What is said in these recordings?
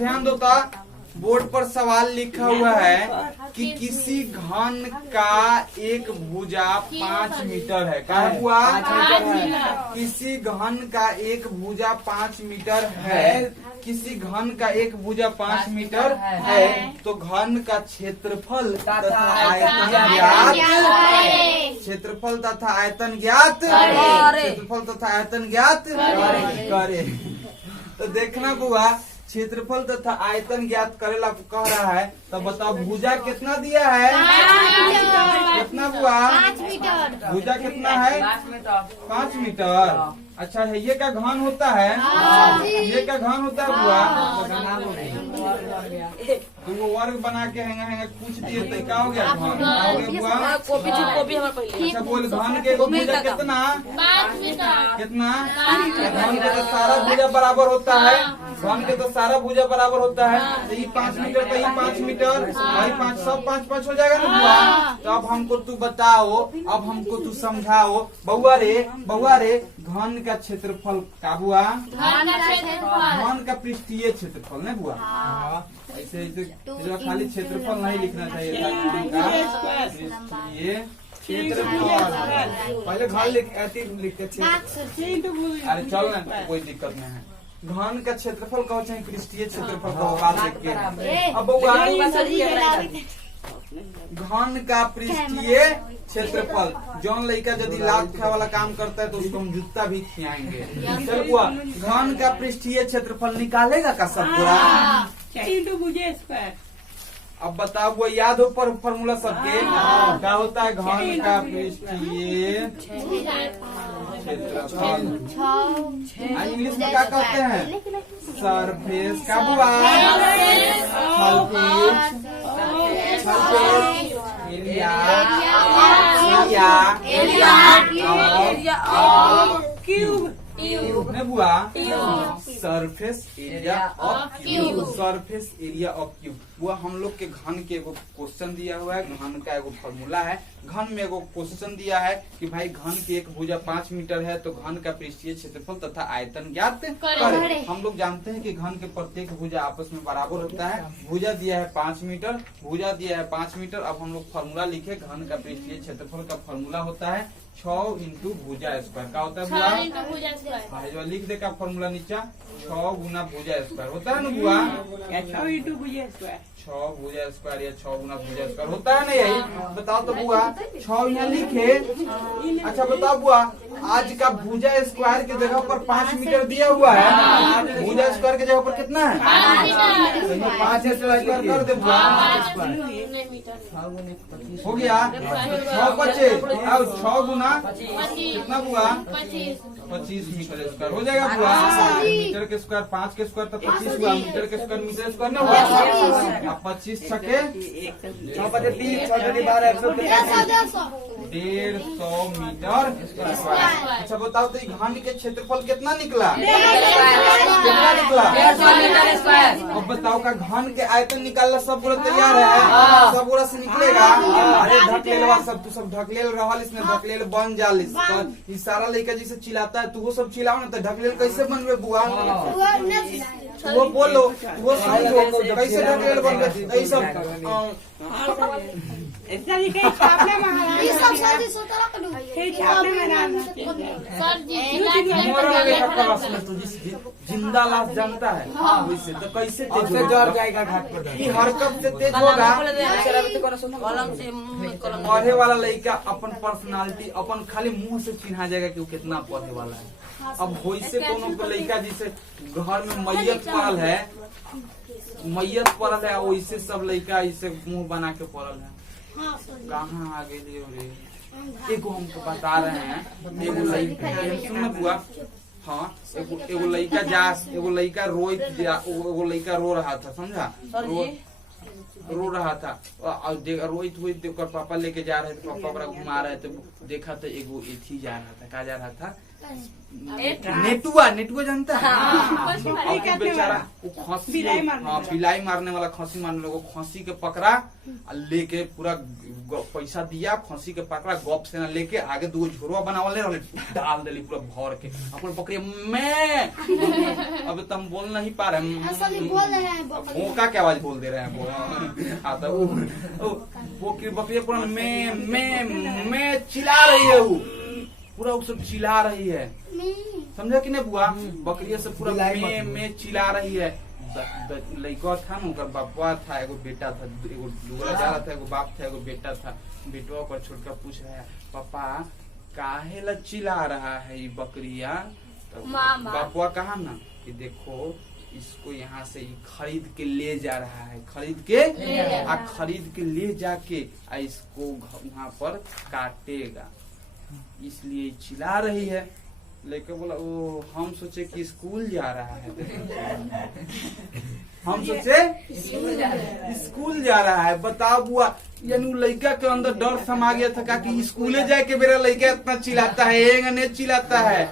ध्यान दो ता, बोर्ड पर सवाल लिखा हुआ है कि किसी घन का एक भुजा 5 मीटर है। क्या हुआ? किसी घन का एक भुजा 5 मीटर है। किसी घन का एक भुजा 5 मीटर है तो घन का क्षेत्रफल तथा आयतन ज्ञात। क्षेत्रफल तथा आयतन ज्ञात। क्षेत्रफल तथा आयतन ज्ञात करे। तो देखना बुआ, क्षेत्रफल तथा आयतन ज्ञात करेला कह रहा है। तो बताओ भुजा कितना दिया है? कितना बुआ? 5 मीटर। भुजा कितना है? 5 मीटर। अच्छा है, ये क्या घन होता है? ये क्या घन होता है बुआ? तो वो वर्ग बना के हैंगा पूछ दिए तो क्या हो गया? घन क्या हो गया बुआ? अच्छा बोल, घन के भुजा कितना? 5 मीटर। कितना? घन के तो सारा भुजा बराबर होता है। घन के तो सारा भुजा बराबर होता है। तो ये 5 मीटर तो ये 5 मीटर, वही 5 सब 5-5 हो जाएगा ना बुआ? तो अब हमको तू बताओ, अब हमको तू समझाओ बउआ रे, घन का क्षेत्रफल का बुआ? घन का पृष्ठीय क्षेत्रफल नहीं बुआ? ऐसे ऐसे खाली क्षेत्रफल नहीं लिखना चाहिए था। घन का पृष्ठीय क्षेत्रफल पहले घन लिखते थे। अरे चल ना, कोई दिक्कत नहीं है। घन का क्षेत्रफल कहो चाहे पृष्ठीय क्षेत्रफल कहो, बात लिख के। अब घन का पृष्ठीय क्षेत्रफल, जौन लड़का यदि लात खाए वाला काम करता है तो उसको हम जूता भी खिलाएंगे। चल बुआ, घन का पृष्ठीय क्षेत्रफल निकालेगा का सब पूरा? अब बताओ वो याद हो पर फॉर्मूला सबके क्या होता है? घन का पृष्ठीय क्षेत्रफल इंग्लिश में क्या कहते हैं? सरफेस का बुआ? एरिया बुआ, surface area of cube. Surface area of cube वो हम लोग के घन के एगो क्वेश्चन दिया हुआ है। घन का एगो फॉर्मूला है। घन में एगो क्वेश्चन दिया है कि भाई घन की एक भुजा 5 मीटर है तो घन का पृष्ठीय क्षेत्रफल तथा आयतन ज्ञात करें। हम लोग जानते हैं कि घन के प्रत्येक भुजा आपस में बराबर होता है। भुजा दिया है 5 मीटर, भुजा दिया है 5 मीटर। अब हम लोग फॉर्मूला लिखे, घन का पृष्ठीय क्षेत्रफल का फॉर्मूला होता है 6 इंटू भुजा स्क्वायर। क्या होता है बुआ? जो लिख दे का फॉर्मूला नीचा, 6 गुना भुजा स्क्वायर होता है ना बुआ? 6 इंटू भुजा स्क्वायर, 6 भुजा स्क्वायर या 6 गुना भुजा स्क्वायर होता है ना? यही बताओ तो बुआ, 6 यहाँ लिखे। अच्छा बताओ बुआ, आज का भुजा स्क्वायर की जगह पर 5 मीटर दिया हुआ है। भुजा स्क्वायर की जगह पर कितना है? 5 स्क्वायर कर दे बुआ, हो गया 6 बचे। अब 6 गुना कितना बुआ? 25 मीटर स्क्वायर हो जाएगा बुआ। मीटर के स्क्वायर 5 के स्क्वायर तो 25 हुआ। मीटर के स्क्वायर मीटर स्क्वायर ना हुआ। 25 छके 6 बजे 3 6 बजे 12 150 मीटर स्क्वायर। अच्छा बताओ तो घन के क्षेत्रफल कितना निकला? कितना निकला? 150 मीटर स्क्वायर। अब बताओ का घन के आयतन निकालना सब पूरा तैयार है? सब पूरा से निकलेगा? अरे ढकलेलवा सब तू सब ढकलेल रहल, इसमें ढकलेल बन जाल। ई सारा लड़का जिसे चिल्लाता है तू वो सब चिल्लाओ ना तो ढकलेल कैसे बनवे बुआ? वो बोलो, वो समझो कैसे ढकलेल बनवे। यही सब जिंदा लाश जानता है वैसे तो कैसे तेज जड़ जाएगा घाट पर? हरकत से तेज होगा। पढ़े वाला लड़का अपन पर्सनालिटी अपन खाली मुंह से चिन्हा जाएगा कि वो कितना पढ़े वाला है। अब वैसे कोनो को लड़का जिसे घर में मैयत पड़ल है, मैयत पड़ल है, वैसे सब लड़का इसे मुंह बना के पड़ल है। कहाँ आ गए रे? एगो हमको बता रहे हैं, एगो लड़का सुन बुआ, हाँ एगो लड़का एगो लड़का एगो लड़का रो रहा था, समझा? रो रहा था रोहित हुई पापा लेके जा रहे थे, पापा बड़ा घुमा रहे थे। देखा तो एगो एथी जा रहा था, कहा जा रहा था नेटुआ नेटुआ जानता है? बकरी अब काटने बेचारा वाला। वो खसी, बिलाई मारने हाँ बिलाई मारने वाला, खसी मारने वाला, खसी के पकड़ा और लेके पूरा पैसा दिया, खसी के पकड़ा, गप से ना लेके आगे दो झोरवा बनावले रहले, डाल देली पूरा भर के अपन बकरी मैं। अब तो हम बोल नहीं पा रहे हैं, असली बोल रहे हैं बकरी। भोंका के आवाज बोल दे रहे हैं वो बकरी पूरा मैं चिल्ला रही है, वो पूरा वो सब चिल्ला रही है, समझा कि नहीं बुआ? बकरिया से पूरा में चिल्ला रही है। लड़का था ना, उनका बापा था, एगो बेटा था, एगो दूसरा जा रहा था, एगो बाप था, एगो बेटा था। बेटवा को छोड़कर पूछ रहा है, पापा काहे ला चिल्ला रहा है ये बकरिया? तो बापा कहा ना कि देखो इसको यहाँ से खरीद के ले जा रहा है, खरीद के ले जाके इसको वहाँ पर काटेगा, इसलिए चिल्ला रही है। लेके बोला ओ हम सोचे कि स्कूल जा रहा है, हम सोचे स्कूल जा रहा है। बताओ बुआ, यानी लड़का के अंदर डर समा गया था कि स्कूले जाए के मेरा लड़का इतना चिल्लाता है, ये चिल्लाता है।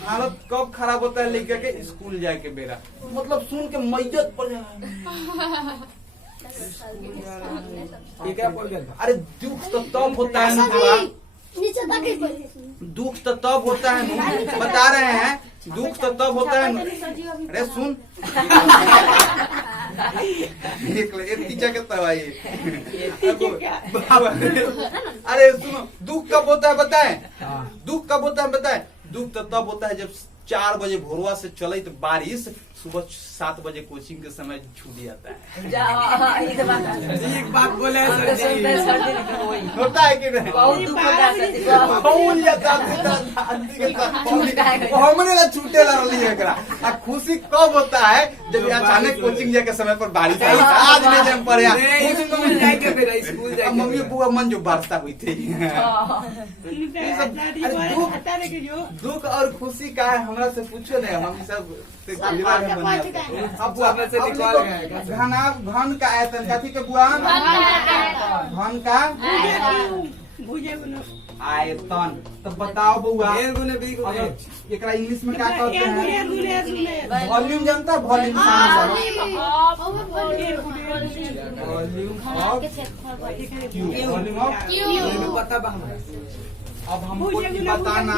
हालत कब खराब होता है लड़का के स्कूल जाए के बेरा, मतलब सुन के मैयत पड़ अरे दुख तो तब होता है ना, नीचे दुख तो तब होता है ना, बता रहे हैं दुख तो तब होता है ना। अरे सुन के तबाही, अरे सुनो दुख कब होता है बताए? दुख कब होता है बताए? दुख तो तब होता है जब 4 बजे भोरवा से चले तो बारिश, सुबह 7 बजे कोचिंग के समय छूट जाता है। एक बात बोले होता है कि नहीं? हमने ला छूटे ला रही है एकरा। आ खुशी कब होता है जब अचानक कोचिंग जाए के समय पर बारिश आई, आज नहीं जम पड़े, मम्मी बुआ मन जो बरसा हुई थी। दुख और खुशी का है, हमरा से पूछो नहीं, हम सब घन का आयतन कथी के बुआ? घन का आयतन। तो बताओ बुआ एकरा इंग्लिश में क्या कहते हैं? वॉल्यूम जानता है? वॉल्यूम अब हमको बताना,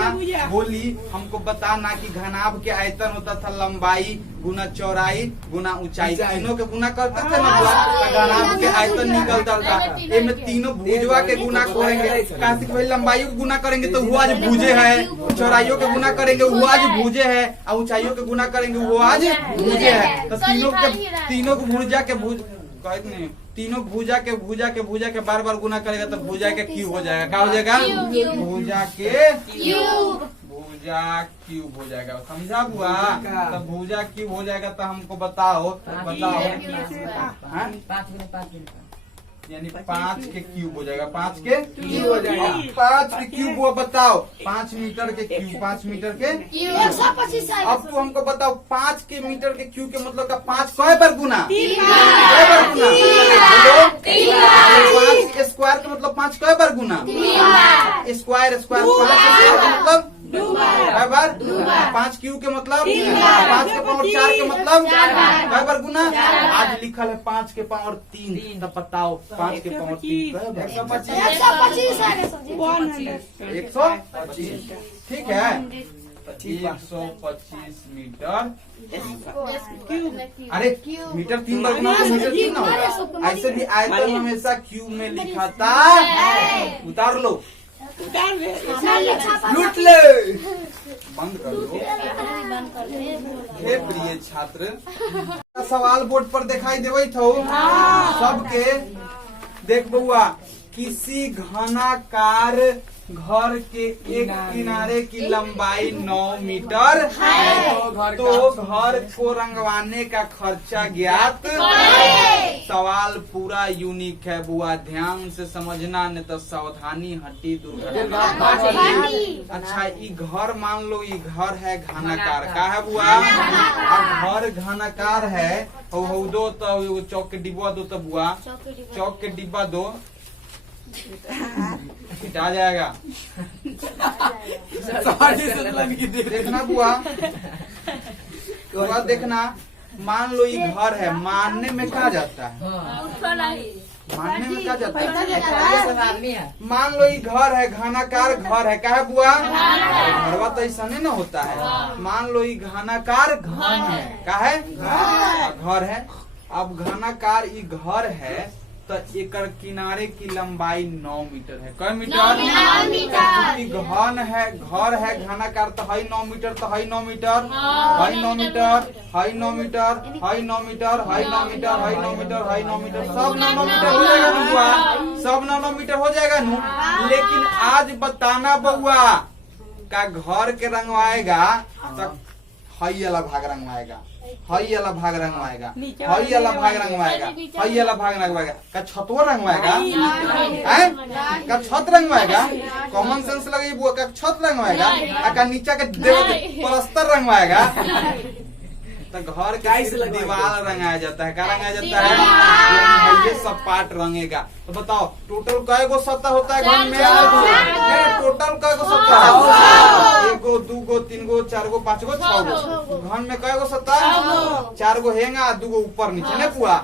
बोली हमको बताना कि घनाभ के आयतन होता था लंबाई गुना चौड़ाई गुना ऊंचाई, तीनों के गुना करते थे ना बुआ, घनाभ के आयतन निकलता था। इनमें तीनों भुजवा के गुना करेंगे, काशी भाई लंबाई को गुना करेंगे तो वो आज भुजे है, चौड़ाइयों के गुना करेंगे वो आज भुजे है, और ऊंचाइयों के गुना करेंगे वो आज भुजे है। तो तीनों को भुजा के कहते नहीं, तीनों भुजा के बार गुना करेगा तो भुजा के क्यूब हो जाएगा। क्या हो जाएगा? भुजा क्यूब हो जाएगा, समझा बुआ? तो भुजा क्यूब हो जाएगा। तो हमको बताओ यानी 5 के क्यूब हो जाएगा, 5 के क्यूब हो जाएगा। 5 के क्यूब वो बताओ, 5 मीटर के क्यूब, 5 मीटर के 125। अब तो हमको बताओ 5 के मीटर के क्यूब के मतलब का 5 कई बार गुना? 5 स्क्वायर का मतलब 5 कई बार गुना? स्क्वायर मतलब 5 क्यू के मतलब 5 के पावर 4 के मतलब कई बार गुना? आज लिखल है 5 के पावर 3, तब बताओ 5 के पावर 3 125। ठीक है, 125 मीटर। अरे मीटर 3 बार गुना तो मीटर 3 ना होगा। ऐसे भी आयतन हमेशा क्यूब में लिखा था। उतार लो, लूट ले, बंद कर दो। हे प्रिय छात्र, सवाल बोर्ड पर दिखाई देवे थो सबके। देख बउआ, किसी घनाकार घर के एक किनारे की लंबाई 9 मीटर है, तो घर को रंगवाने का खर्चा ज्ञात। सवाल पूरा यूनिक है बुआ, ध्यान से समझना, नहीं तो सावधानी हटी दुर्घटना। अच्छा, ये घर मान लो, ये घर है घनाकार का है बुआ, घर घनाकार है। हो दो तो चौक के डिब्बा दो, तो बुआ चौक के डिब्बा दो, मिटा जाएगा। देखना बुआ, बुआ देखना, मान लो ये घर है, मानने में क्या जाता है? मानने में क्या जाता है? मान लो ये घर है, घनाकार घर है, क्या है बुआ? घरवा तो ऐसा नहीं ना होता है। मान लो ये घनाकार घर है, क्या है? घर है। अब घनाकार ये घर है तो एक किनारे की लंबाई 9 मीटर है। कै मीटर? घन है, घर है घनाकार तो है 9 मीटर, तो है 9 मीटर, है 9 मीटर, है 9 मीटर, है 9 मीटर, है 9 मीटर, है 9 मीटर, है 9 मीटर, सब 9 मीटर हो जाएगा ना बुआ? सब 9 मीटर हो जाएगा नू। लेकिन आज बताना बउआ का घर के रंगवाएगा तो हई वाला भाग रंगवाएगा, हई वाला भाग रंगवाएगा, हई वाला भाग रंगवाएगा, हई वाला भाग रंगवाएगा, का छतवा रंगवाएगा? का छत रंगवाएगा? कॉमन सेंस लगे बुआ, का छत रंगवाएगा? का नीचा के प्लास्टर रंगवाएगा? तो घर का दीवार रंगाया जाता है, क्या रंगाया जाता है? ये सब पार्ट रंगेगा। तो बताओ टोटल कै गो सतह होता है घर में? टोटल कै गो सतह है? 1 गो 2 गो 3 गो 4 गो 5 गो 6 गो। घर में कै गो सतह? 4 गो हेंगा, 2 गो ऊपर नीचे नहीं पुआ।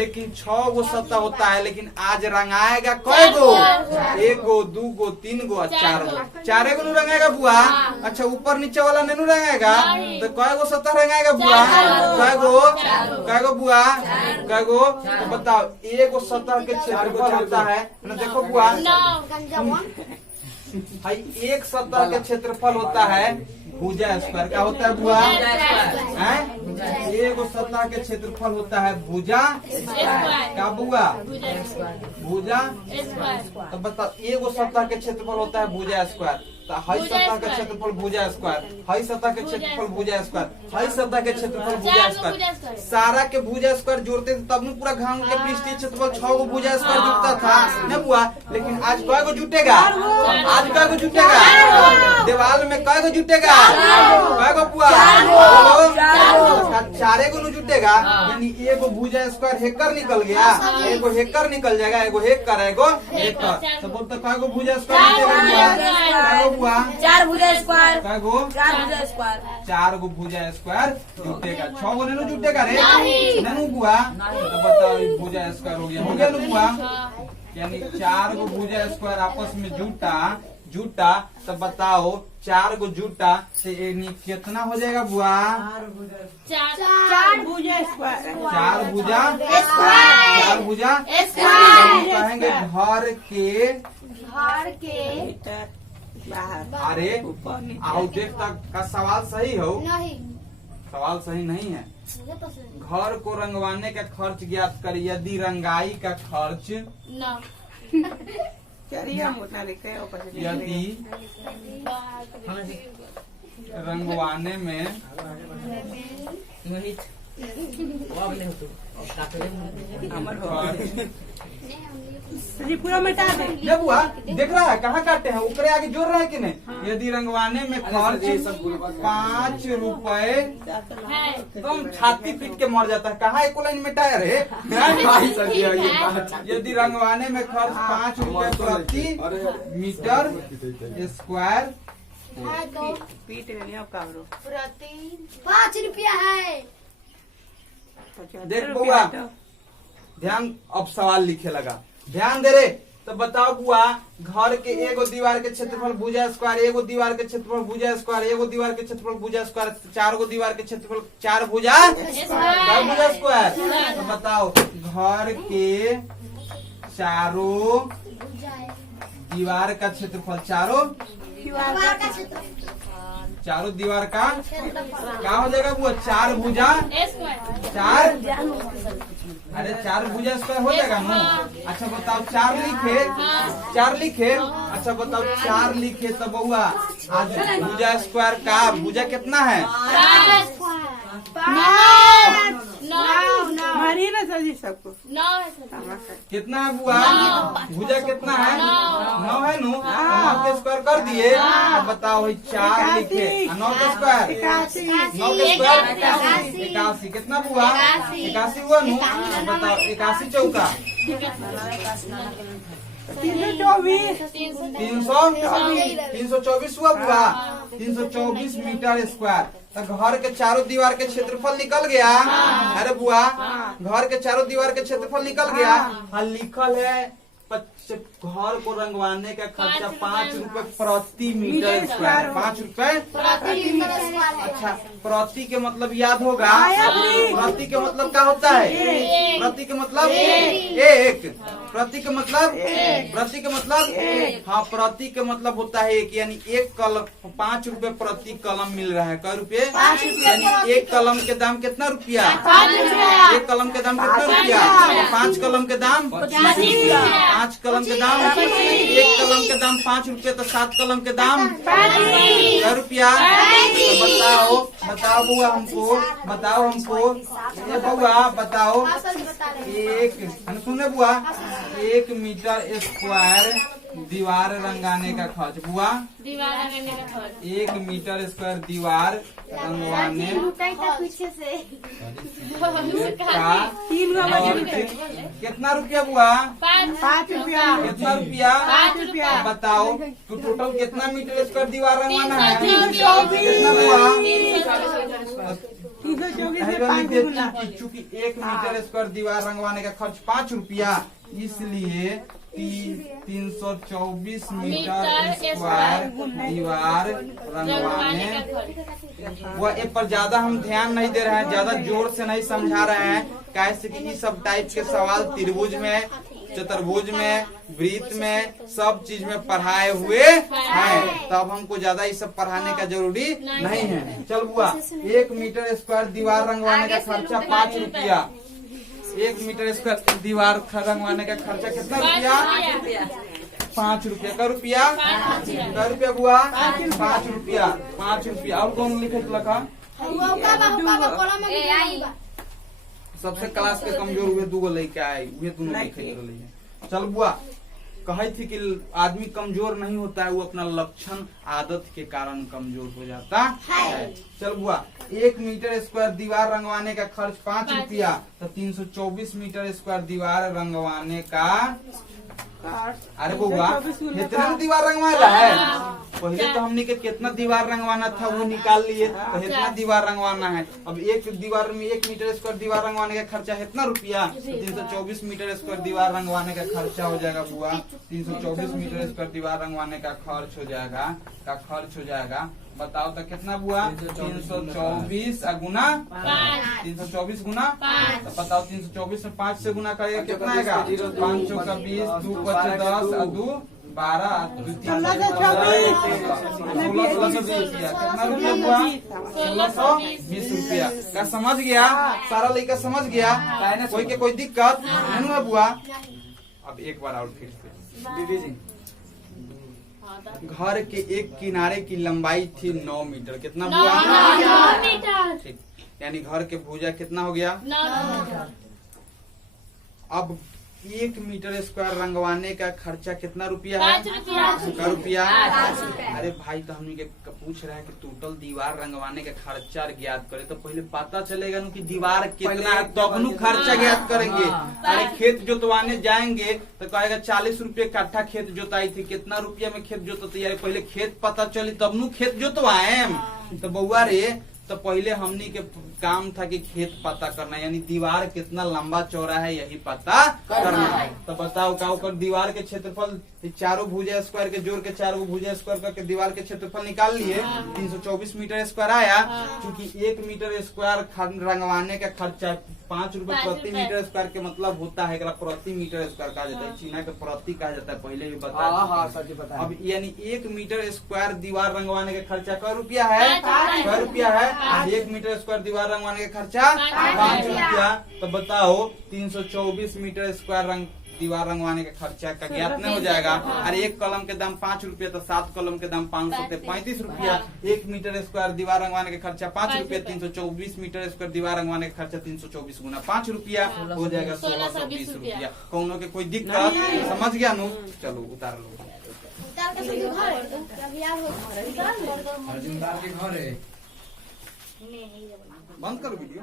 लेकिन 6 गो सतह होता है। लेकिन आज रंगाएगा कै गो? 1 गो 2 गो 3 गो 4 गो। 4 गो रंगाएगा बुआ। अच्छा ऊपर नीचे वाला नहीं रंगाएगा तो कै गो सतह रंगाएगा बुआ? कै गो? कै गो बुआ? कै गो? तो बताओ एगो सतह के क्षेत्रफल होता है ना, देखो बुआ, भाई एक सतह के क्षेत्रफल होता है भुजा स्क्वायर। क्या होता है बुआ? एगो सतह के क्षेत्रफल होता है भुजा क्या बुआ? भुजा। तो बताओ एगो सतह के क्षेत्रफल होता है भुजा स्क्वायर। तो हई सतह के क्षेत्रफल भुजा स्क्वायर, हई सतह के क्षेत्रफल भुजा स्क्वायर, हई सतह के क्षेत्रफल भुजा स्क्वायर। सारा के भुजा स्क्वायर जोड़ते थे तब न पूरा घन के पृष्ठीय क्षेत्रफल 6 गो भुजा स्क्वायर जुटता था न बुआ। लेकिन आज कै गो जुटेगा? आज कै गो जुटेगा? दीवार में कै गो जुटेगा? कै गो बुआ? 4 गो जुटेगा। यानी एगो भुजा स्क्वायर हेकर निकल गया, एगो हेकर निकल जाएगा, एगो हेकर, एगो हेकर। तो बोलते कै गो भुजा स्क्वायर? 4 भुजा स्क्वायर। कै गो? 4 भुजा स्क्वायर। 4 गो भुजा स्क्वायर जुटेगा। 6 गो नहीं जुटेगा रे? नहीं बुआ। तो बताओ भुजा स्क्वायर हो गया ना बुआ? यानी 4 गो भुजा स्क्वायर आपस में जुटा तो बताओ 4 गो जुटा तो कितना हो जाएगा बुआ? 4 भुजा स्क्वायर। 4 भुजा स्क्वायर। 4 भुजा कहेंगे घर के अरे आओ देख तक का सवाल सही हो? नहीं, सवाल सही नहीं है। घर को रंगवाने का खर्च ज्ञात कर। यदि रंगाई का खर्च यदि रंगवाने में पूरा मिटा दे। जब हुआ देख रहा है कहाँ काटे हैं, ऊपर आगे जोड़ रहा है कि नहीं? यदि रंगवाने में खर्च 5 रुपए, तुम छाती पीट के मर जाता है। कहाँ एक लाइन में टायर है? यदि रंगवाने में खर्च 5 रुपए प्रति मीटर स्क्वायर, प्रति 5 रुपया है। देख बुआ ध्यान, अब सवाल लिखे लगा, ध्यान दे रे। तो बताओ बुआ घर के एगो दीवार के क्षेत्रफल भुजा स्क्वायर, एगो दीवार के क्षेत्रफल भुजा स्क्वायर, एगो दीवार के क्षेत्रफल भुजा स्क्वायर, 4 गो दीवार के क्षेत्रफल 4 भुजा स्क्वायर। तो बताओ घर के चारों दीवार का क्षेत्रफल, चारों दीवार का क्या हो जाएगा वो? 4 भुजा 4, अरे 4 भुजा स्क्वायर हो जाएगा ना? अच्छा बताओ 4 लिखे। अच्छा बताओ 4 लिखे तो बउआ आज भुजा स्क्वायर का भुजा कितना है? कितना है बुआ? भुजा कितना है? 9 है नु? 9 के स्क्वायर कर दिए। बताओ 4 लिखे 9 के स्क्वायर 9 के स्क्वायर 81। कितना बुआ? 81 हुआ नु? बताओ 81 चौका 324 324 हुआ बुआ। 324 मीटर स्क्वायर। तो घर के चारों दीवार के क्षेत्रफल निकल गया। अरे बुआ, घर के चारों दीवार के क्षेत्रफल निकल गया। हाँ, लिखल है घर को रंगवाने का खर्चा 5 रुपए प्रति मीटर स्क्वायर। 5 रुपए अच्छा, प्रति के मतलब याद होगा। प्रति के मतलब क्या होता है? प्रति के मतलब एक। प्रति के मतलब हाँ, प्रति के मतलब होता है एक, यानी एक कलम 5 रुपए प्रति कलम मिल रहा है। कै रुपये? यानी एक कलम के दाम कितना रुपया? एक कलम के दाम कितना रुपया? 5 कलम के दाम 5 कलम के दाम, एक कलम के दाम 5 रुपये, तो 7 कलम के दाम कै रुपया? तो बताओ बुआ हमको, ये बुआ बताओ, एक सुने बुआ, 1 मीटर स्क्वायर दीवार रंगाने का खर्च। बुआ, 1 मीटर स्क्वायर दीवार रंगवाने कितना रुपया बुआ? 5 रुपया। कितना रुपया? 5 रुपया। बताओ तो टोटल कितना मीटर स्क्वायर दीवार रंगवाना है? 324। कितना बुआ? 324 में 5 गुना। चूँकि 1 मीटर स्क्वायर दीवार रंगवाने का खर्च 5 रुपया, इसलिए 324 मीटर स्क्वायर दीवार रंगवाने। वह इस पर ज्यादा हम ध्यान नहीं दे रहे हैं, ज्यादा जोर से नहीं समझा रहे हैं, कैसे कि इस सब टाइप के सवाल त्रिभुज में, चतुर्भुज में, वृत्त में, सब चीज में पढ़ाए हुए हैं। तब हमको ज्यादा ये सब पढ़ाने का जरूरी नहीं है। चल बुआ, 1 मीटर स्क्वायर दीवार रंगवाने का खर्चा 5 रुपया। 1 मीटर स्क्वायर दीवार रंगवाने का खर्चा कितना रुपया? 5 रुपया। कै रुपया? कै रुपया बुआ? 5 रुपया। 5 रुपया। और कौन लिखे लखा? सबसे क्लास के कमजोर हुए 2 लेके आए, वे दोनों लिखे। चल बुआ, कही थी कि आदमी कमजोर नहीं होता है, वो अपना लक्षण आदत के कारण कमजोर हो जाता है। चल बुआ, 1 मीटर स्क्वायर दीवार रंगवाने का खर्च 5 रुपया, तो 324 मीटर स्क्वायर दीवार रंगवाने का। अरे बुआ, कितना दीवार रंगवाना है? पहले तो हमने के कितना दीवार रंगवाना था वो निकाल लिए, तो कितना दीवार रंगवाना है। अब एक दीवार में 1 मीटर स्क्वायर दीवार रंगवाने का खर्चा कितना रुपया? 324 मीटर स्क्वायर दीवार रंगवाने का खर्चा हो जाएगा बुआ। 324 मीटर स्क्वायर दीवार रंगवाने का खर्च हो जाएगा। बताओ तो कितना बुआ? 324 गुना 324 गुना। तो बताओ 324 में 5 से गुना करेगा कितना आएगा? 5 का 20, 2 5 10 और 2 12, 2 3 कितना रुपया बुआ? 1620 रुपया का। समझ गया? सारा लड़का समझ गया? कोई के कोई दिक्कत नहीं है बुआ? अब एक बार और फिर से दीदी जी, घर के एक किनारे की लंबाई थी 9 मीटर। कितना बुआ? 9 मीटर। ठीक, यानी घर के भुजा कितना हो गया? 9। अब 1 मीटर स्क्वायर रंगवाने का खर्चा कितना रुपया है? 5 रुपया। अरे भाई, तो हमने पूछ रहे हैं कि टोटल दीवार रंगवाने का खर्चा ज्ञात करे, तो पहले पता चलेगा न कि दीवार कितना है, तब खर्चा ज्ञात करेंगे। अरे खेत जोतवाने जाएंगे तो कहेगा 40 रुपये कट्ठा खेत जोताई थी, कितना रुपया में खेत जोतती है? पहले खेत पता चली तब नु खेत जोतवाए। तो बउआ रे, तो पहले हमनी के काम था कि खेत पता करना, यानी दीवार कितना लंबा चौड़ा है यही पता करना है। तो बताओ का ओकर दीवार के क्षेत्रफल चारों भुजा स्क्वायर के जोड़ के 4 भुजा स्क्वायर करके दीवार के क्षेत्रफल निकाल लिए। 324 मीटर स्क्वायर आया। क्योंकि 1 मीटर स्क्वायर रंगवाने का खर्चा 5 रुपए प्रति मीटर स्क्वायर के मतलब होता है प्रति मीटर स्क्वायर कहा जाता है, चीना के प्रति कहा जाता है, पहले भी बता। अब यानी 1 मीटर स्क्वायर दीवार रंगवाने का खर्चा कै रुपया है? 1 मीटर स्क्वायर दीवार रंगवाने का खर्चा 5 रुपया। तो बताओ 324 मीटर स्क्वायर दीवार रंगवाने का खर्चा का ज्ञात नहीं हो जाएगा? अरे 1 कलम के दाम 5 रुपया, तो 7 कलम के दाम 500 से 35 रुपया। 1 मीटर स्क्वायर दीवार रंगवाने का खर्चा 5 रुपया, 324 मीटर स्क्वायर दीवार रंगवाने का खर्चा 324 गुना 5 रुपया हो जाएगा 1620 रुपया। कौनों के कोई दिक्कत? समझ गया नु? चलो उतार लो। बंद करो वीडियो।